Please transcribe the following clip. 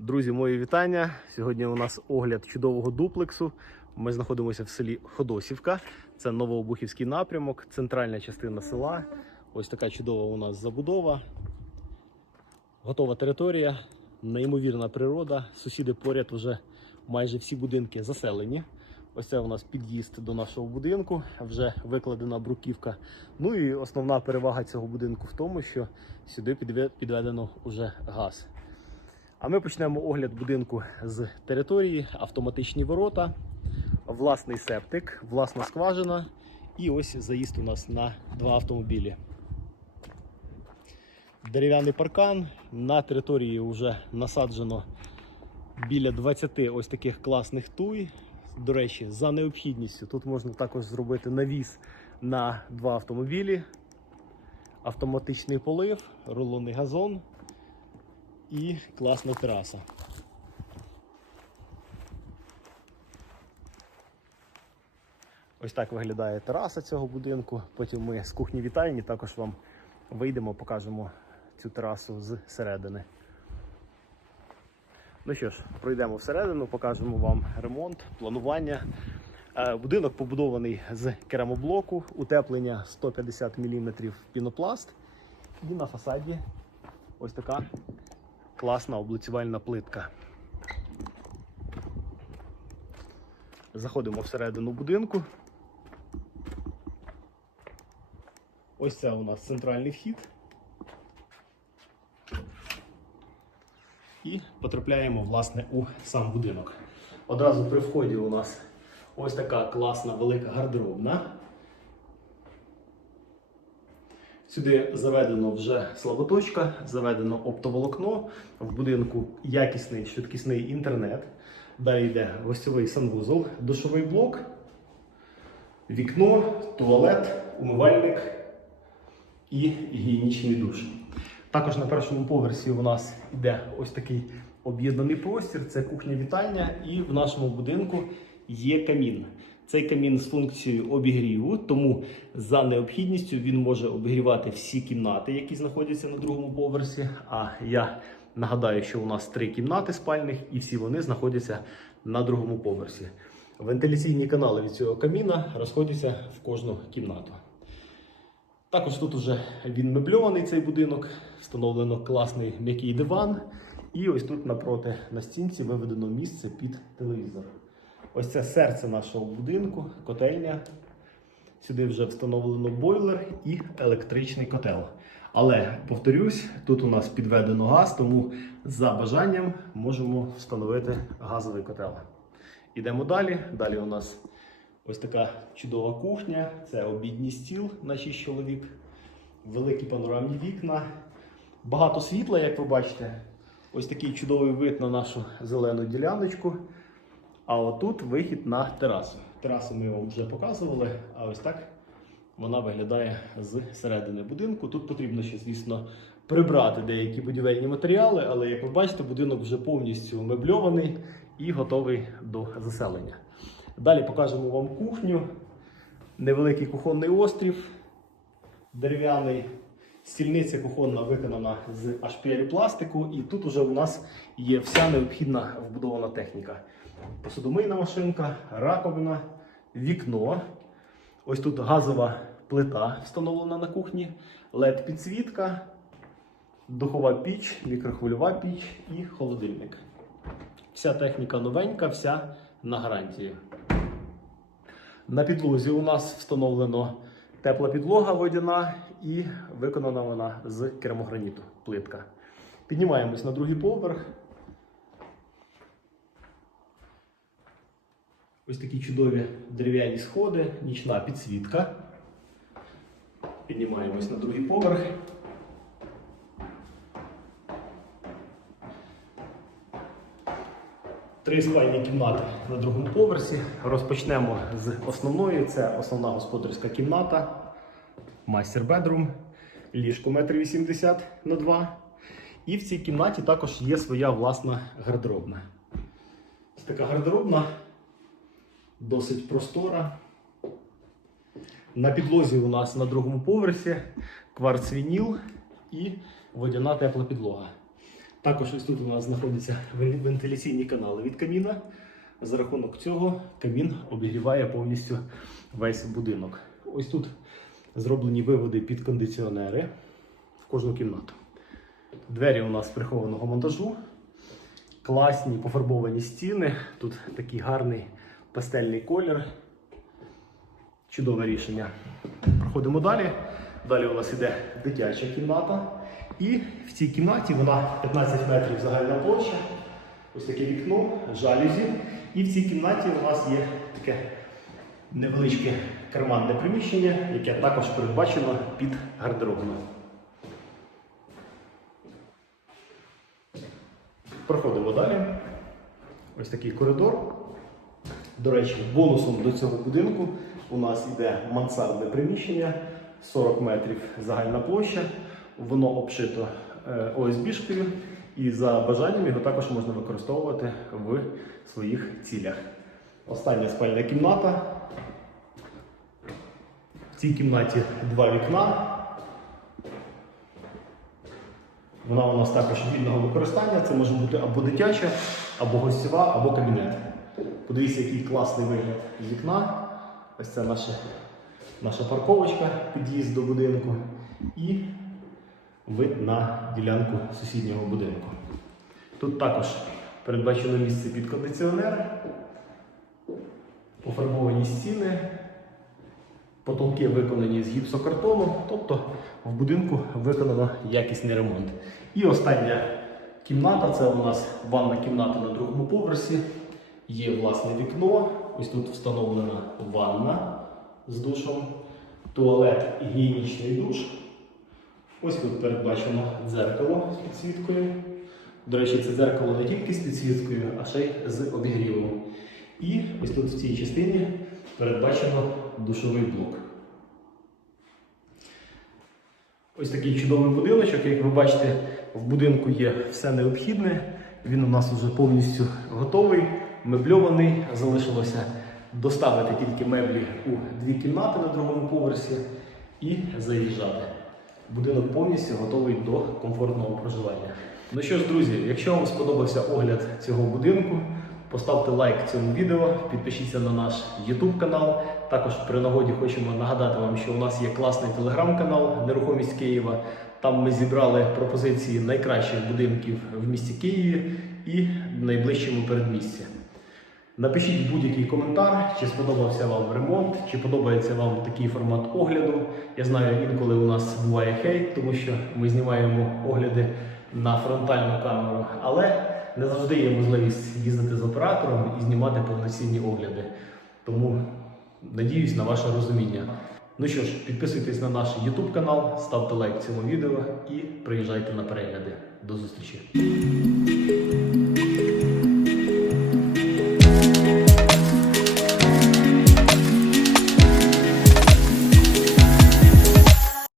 Друзі, мої вітання. Сьогодні у нас огляд чудового дуплексу. Ми знаходимося в селі Ходосівка. Це Новообухівський напрямок, центральна частина села. Ось така чудова у нас забудова. Готова територія, неймовірна природа. Сусіди поряд вже майже всі будинки заселені. Ось це у нас під'їзд до нашого будинку, вже викладена бруківка. Ну і основна перевага цього будинку в тому, що сюди підведено уже газ. А ми почнемо огляд будинку з території, автоматичні ворота, власний септик, власна скважина і ось заїзд у нас на два автомобілі. Дерев'яний паркан. На території вже насаджено біля 20 ось таких класних туй. До речі, за необхідністю тут можна також зробити навіс на два автомобілі, автоматичний полив, рулонний газон і класна тераса. Ось так виглядає тераса цього будинку. Потім ми з кухні вітальні також вам вийдемо, покажемо цю терасу з середини. Ну що ж, пройдемо всередину, покажемо вам ремонт, планування. Е, Будинок побудований з керамоблоку, утеплення 150 мм пінопласт. І на фасаді ось така класна облицювальна плитка. Заходимо всередину будинку. Ось це у нас центральний вхід. І потрапляємо власне у сам будинок. Одразу при вході у нас ось така класна велика гардеробна. Сюди заведено вже слаботочка, заведено оптоволокно. В будинку якісний швидкісний інтернет. Далі йде гостьовий санвузол, душовий блок, вікно, туалет, умивальник і гігієнічний душ. Також на першому поверсі у нас йде ось такий об'єднаний простір, це кухня-вітальня, і в нашому будинку є камін. Цей камін з функцією обігріву, тому за необхідністю він може обігрівати всі кімнати, які знаходяться на другому поверсі. А я нагадаю, що у нас три кімнати спальних, і всі вони знаходяться на другому поверсі. Вентиляційні канали від цього каміна розходяться в кожну кімнату. Також тут уже він мебльований цей будинок, встановлено класний м'який диван. І ось тут напроти на стінці виведено місце під телевізор. Ось це серце нашого будинку, котельня. Сюди вже встановлено бойлер і електричний котел. Але повторюсь, тут у нас підведено газ, тому за бажанням можемо встановити газовий котел. Ідемо далі. Далі у нас ось така чудова кухня. Це обідній стіл на 6 чоловік, великі панорамні вікна, багато світла, як ви бачите. Ось такий чудовий вид на нашу зелену діляночку. А отут вихід на терасу. Терасу ми вам вже показували, а ось так вона виглядає з середини будинку. Тут потрібно ще, звісно, прибрати деякі будівельні матеріали, але як ви бачите, будинок вже повністю мебльований і готовий до заселення. Далі покажемо вам кухню, невеликий кухонний острів, дерев'яний. Стільниця кухонна виконана з HPL пластику, і тут уже у нас є вся необхідна вбудована техніка. Посудомийна машинка, раковина, вікно. Ось тут газова плита встановлена на кухні, led підсвітка, духова піч, мікрохвильова піч і холодильник. Вся техніка новенька, вся на гарантії. На підлозі у нас встановлено тепла підлога водяна і виконана вона з керамограніту плитка. Піднімаємось на другий поверх. Ось такі чудові дерев'яні сходи, нічна підсвітка. Піднімаємось на другий поверх. Три спальні кімнати на другому поверсі. Розпочнемо з основної. Це основна господарська кімната, мастер бедрум, ліжко 1,80 м на 2 І в цій кімнаті також є своя власна гардеробна. Ось така гардеробна, досить простора. На підлозі у нас на другому поверсі кварцвініл і водяна тепла підлога. Також ось тут у нас знаходяться вентиляційні канали від каміна. За рахунок цього камін обігріває повністю весь будинок. Ось тут зроблені виводи під кондиціонери в кожну кімнату. Двері у нас прихованого монтажу. Класні пофарбовані стіни. Тут такий гарний пастельний колір. Чудове рішення. Проходимо далі. Далі у нас іде дитяча кімната. І в цій кімнаті вона 15 метрів загальна площа. Ось таке вікно, жалюзі. І в цій кімнаті у нас є таке невеличке карманне приміщення, яке також передбачено під гардеробну. Проходимо далі. Ось такий коридор. До речі, бонусом до цього будинку у нас йде мансардне приміщення 40 метрів загальна площа. Воно обшито е, ОСБ-шкою і за бажанням його також можна використовувати в своїх цілях. Остання спальня кімната. В цій кімнаті два вікна. Вона у нас також вільного використання. Це може бути або дитяча, або гостєва, або кабінет. Подивіться, який класний вигляд з вікна. Ось це наша, наша парковочка, під'їзд до будинку. І вид на ділянку сусіднього будинку. Тут також передбачено місце під кондиціонер, пофарбовані стіни, потолки виконані з гіпсокартону, тобто в будинку виконано якісний ремонт. І остання кімната це у нас ванна кімната на другому поверсі. Є власне вікно. Ось тут встановлена ванна з душом, туалет гігієнічний душ. Ось тут передбачено дзеркало з підсвіткою. До речі, це дзеркало не тільки з підсвіткою, а ще й з обігрівом. І ось тут в цій частині передбачено душовий блок. Ось такий чудовий будиночок. Як ви бачите, в будинку є все необхідне. Він у нас вже повністю готовий, мебльований. Залишилося доставити тільки меблі у дві кімнати на другому поверсі і заїжджати. Будинок повністю готовий до комфортного проживання. Ну що ж, друзі, якщо вам сподобався огляд цього будинку, поставте лайк цьому відео, підпишіться на наш YouTube канал. Також при нагоді хочемо нагадати вам, що у нас є класний телеграм-канал Нерухомість Києва. Там ми зібрали пропозиції найкращих будинків в місті Києві і найближчому передмісті. Напишіть будь-який коментар, чи сподобався вам ремонт, чи подобається вам такий формат огляду. Я знаю, інколи у нас буває хейт, тому що ми знімаємо огляди на фронтальну камеру, але не завжди є можливість їздити з оператором і знімати повноцінні огляди. Тому надіюсь на ваше розуміння. Ну що ж, підписуйтесь на наш YouTube канал, ставте лайк цьому відео і приїжджайте на перегляди. До зустрічі!